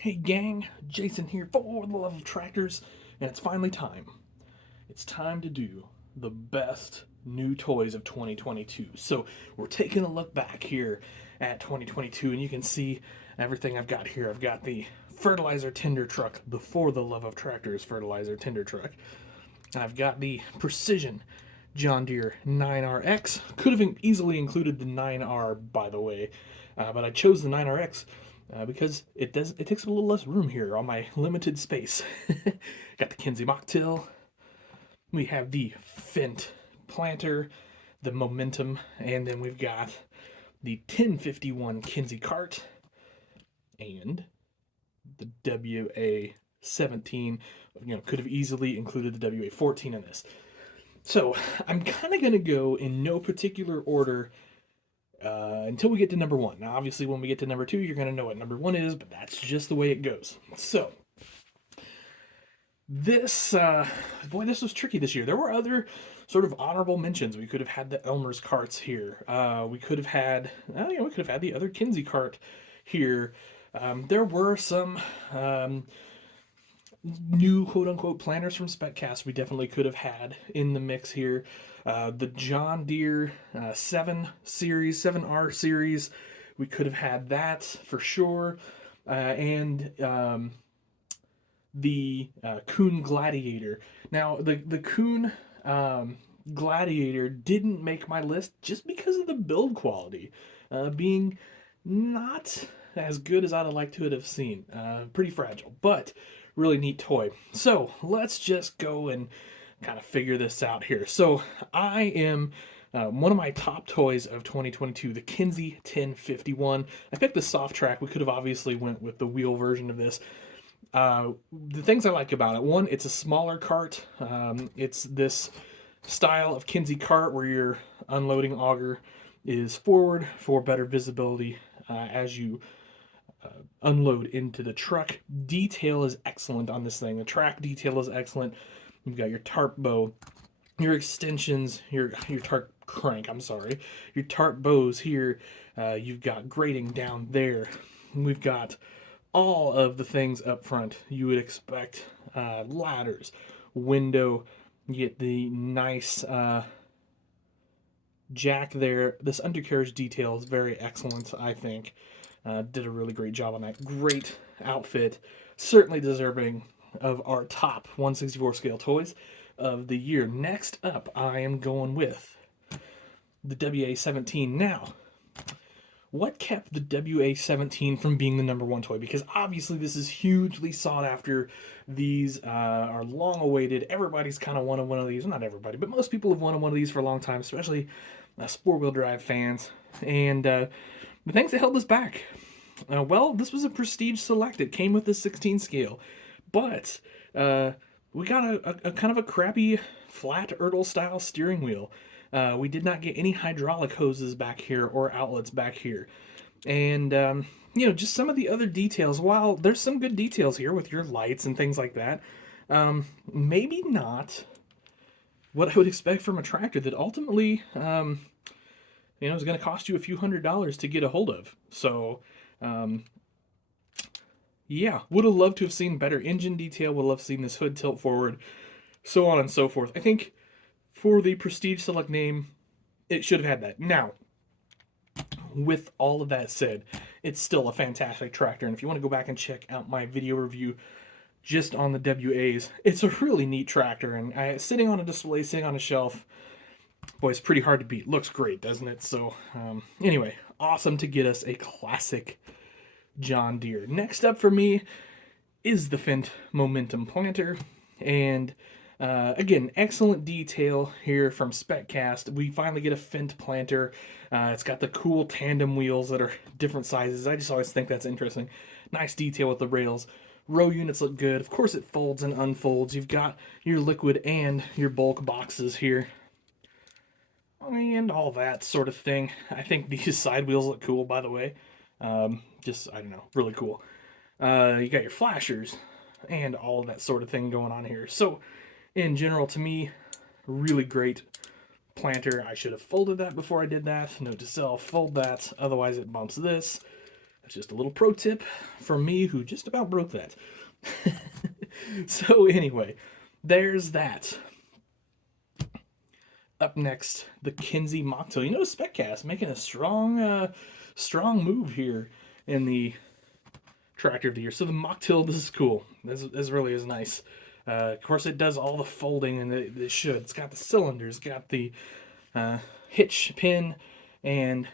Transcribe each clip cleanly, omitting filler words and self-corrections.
Hey gang, Jason here for the love of tractors, and it's finally time. It's time to do the best new toys of 2022. So we're taking a look back here at 2022, and you can see everything I've got here. I've got the fertilizer tender truck, the For the Love of Tractors fertilizer tender truck. I've got the Precision John Deere 9RX. Could have easily included the 9R, by the way, but I chose the 9RX because it takes a little less room here on my limited space. Got the Kinze Mach Till. We have the Fendt planter, the Momentum, and then we've got the 1051 Kinze cart and the WA17. Could have easily included the WA14 in this. So I'm kind of going to go in no particular order until we get to number one. Now, obviously, when we get to number two, you're going to know what number one is, but that's just the way it goes. So this, this was tricky this year. There were other sort of honorable mentions. We could have had the Elmer's carts here. We could have had, the other Kinze cart here. There were some new quote-unquote planters from Spec Cast we definitely could have had in the mix here. The John Deere 7 series, 7R series, we could have had that for sure. And the Kuhn Gladiator. Now, the Kuhn Gladiator didn't make my list just because of the build quality being not as good as I'd have liked to have seen. Pretty fragile, but really neat toy. So let's just go and kind of figure this out here. So I am one of my top toys of 2022, the Kinze 1051. I picked the soft track. We could have obviously went with the wheel version of this. The things I like about it, one, it's a smaller cart. It's this style of Kinze cart where your unloading auger is forward for better visibility as you unload into the truck. Detail is excellent on this thing. The track detail is excellent. You've got your tarp bow, your extensions, your tarp crank, I'm sorry, your tarp bows here. You've got grating down there. We've got all of the things up front you would expect. Ladders, window, you get the nice jack there. This undercarriage detail is very excellent, I think. Did a really great job on that. Great outfit. Certainly deserving of our top 1/64 scale toys of the year. Next up, I am going with the WA17. Now, what kept the WA17 from being the number one toy? Because obviously this is hugely sought after. These are long awaited. Everybody's kind of wanted one of these. Well, not everybody, but most people have wanted one of these for a long time, especially sport wheel drive fans. And the things that held us back. Well, this was a Prestige Select. It came with the 16 scale. But we got a kind of a crappy flat Ertl style steering wheel. We did not get any hydraulic hoses back here or outlets back here. And, just some of the other details. While there's some good details here with your lights and things like that, maybe not what I would expect from a tractor that ultimately, is going to cost you a few $100s to get a hold of. So, yeah, would have loved to have seen better engine detail, would have loved to have seen this hood tilt forward, so on and so forth. I think for the Prestige Select name, it should have had that. Now, with all of that said, it's still a fantastic tractor, and if you want to go back and check out my video review just on the WAs, it's a really neat tractor, and sitting on a display, sitting on a shelf, boy, it's pretty hard to beat. Looks great, doesn't it? So, anyway, awesome to get us a classic John Deere. Next up for me is the Fendt Momentum planter, and again, excellent detail here from Spec Cast. We finally get a Fendt planter. It's got the cool tandem wheels that are different sizes. I just always think that's interesting. Nice detail with the rails. Row units look good. Of course, it folds and unfolds. You've got your liquid and your bulk boxes here, and all that sort of thing. I think these side wheels look cool, by the way. I don't know, really cool. You got your flashers and all of that sort of thing going on here. So, in general, to me, really great planter. I should have folded that before I did that. Note to self, fold that, otherwise it bumps this. That's just a little pro tip from me who just about broke that. So anyway, there's that. Up next, the Kinze Mach Till. You know, Spec Cast making a strong move here in the tractor of the year. So the Mach Till, this is cool. This really is nice. Of course, it does all the folding, and it should. It's got the cylinders, got the hitch pin, and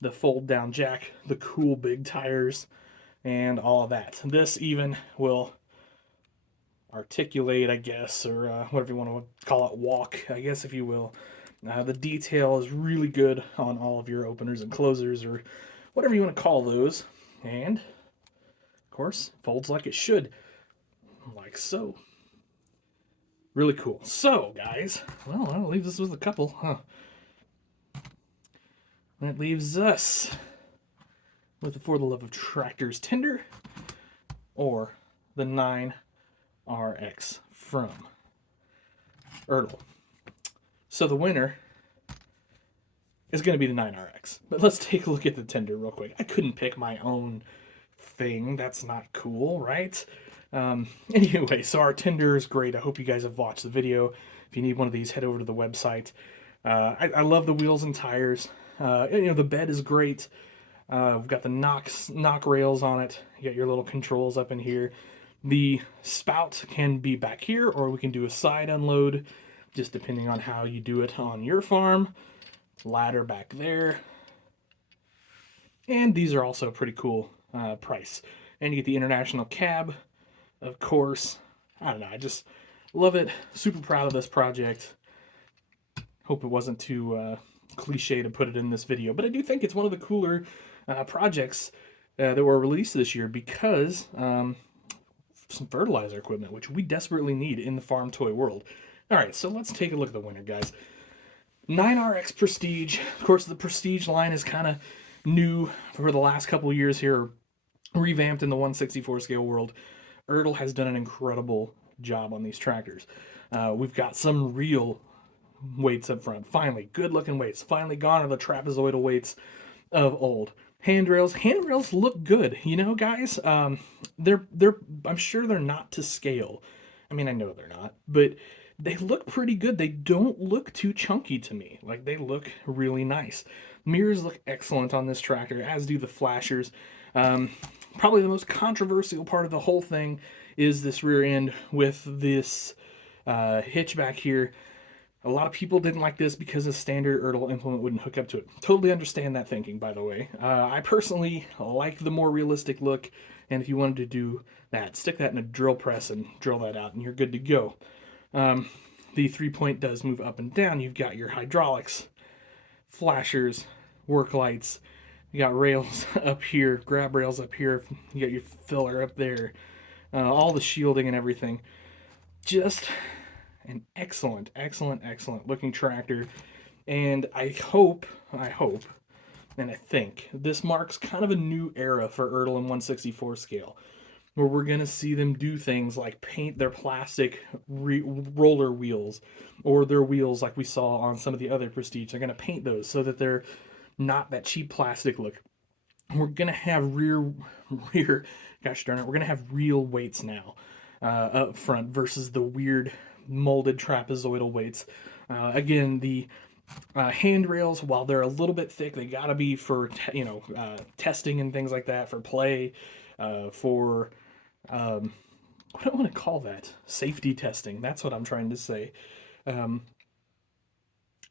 the fold down jack, the cool big tires, and all of that. This even will articulate, I guess, or whatever you want to call it, walk, I guess, if you will. The detail is really good on all of your openers and closers, or whatever you want to call those. And, of course, folds like it should. Like so. Really cool. So, guys, well, I'll leave this with a couple, huh? And it leaves us with the For the Love of Tractors Tender, or the 9RX from Ertl. So the winner is going to be the 9RX. But let's take a look at the Tender real quick. I couldn't pick my own thing. That's not cool, right? Anyway, so our Tender is great. I hope you guys have watched the video. If you need one of these, head over to the website. I love the wheels and tires. The bed is great. We've got the knock rails on it. You got your little controls up in here. The spout can be back here, or we can do a side unload, just depending on how you do it on your farm. Ladder back there. And these are also pretty cool price. And you get the international cab, of course. I don't know, I just love it. Super proud of this project. Hope it wasn't too cliche to put it in this video, but I do think it's one of the cooler projects that were released this year, because some fertilizer equipment, which we desperately need in the farm toy world. All right, so let's take a look at the winner, guys. 9RX Prestige. Of course, the Prestige line is kind of new for the last couple of years here, revamped in the 1/64 scale world. Ertl has done an incredible job on these tractors. We've got some real weights up front. Finally, good looking weights. Finally gone are the trapezoidal weights of old. Handrails look good, you know, guys. They're I'm sure they're not to scale. I mean, I know they're not, but they look pretty good. They don't look too chunky to me. Like, they look really nice. Mirrors look excellent on this tractor, as do the flashers. Probably the most controversial part of the whole thing is this rear end with this hitch back here. A lot of people didn't like this because a standard Ertl implement wouldn't hook up to it. Totally understand that thinking, by the way. I personally like the more realistic look, and if you wanted to do that, stick that in a drill press and drill that out, and you're good to go. The 3-point does move up and down. You've got your hydraulics, flashers, work lights. You got rails up here, grab rails up here. You got your filler up there. All the shielding and everything. Just an excellent looking tractor. And I hope, and I think this marks kind of a new era for Ertl in 1/64 scale, where we're going to see them do things like paint their plastic roller wheels, or their wheels like we saw on some of the other Prestige. They're going to paint those so that they're not that cheap plastic look. We're going to have gosh darn it, we're going to have real weights now up front versus the weird molded trapezoidal weights. Again, the handrails, while they're a little bit thick, they gotta be for testing and things like that, for play, for what do I want to call that? Safety testing. That's what I'm trying to say.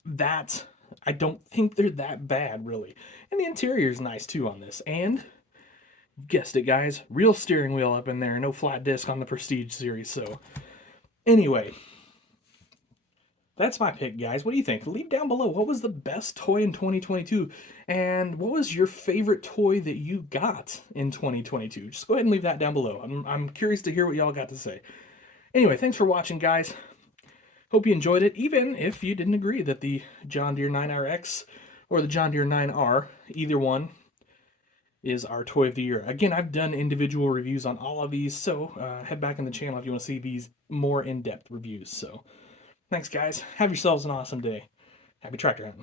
That I don't think they're that bad, really. And the interior is nice too on this. And you guessed it, guys, real steering wheel up in there. No flat disc on the Prestige series. So anyway, that's my pick, guys. What do you think? Leave down below. What was the best toy in 2022? And what was your favorite toy that you got in 2022? Just go ahead and leave that down below. I'm curious to hear what y'all got to say. Anyway, thanks for watching, guys. Hope you enjoyed it, even if you didn't agree that the John Deere 9RX or the John Deere 9R, either one, is our toy of the year. Again, I've done individual reviews on all of these, so head back in the channel if you want to see these more in-depth reviews. So thanks, guys. Have yourselves an awesome day. Happy tractor hunting.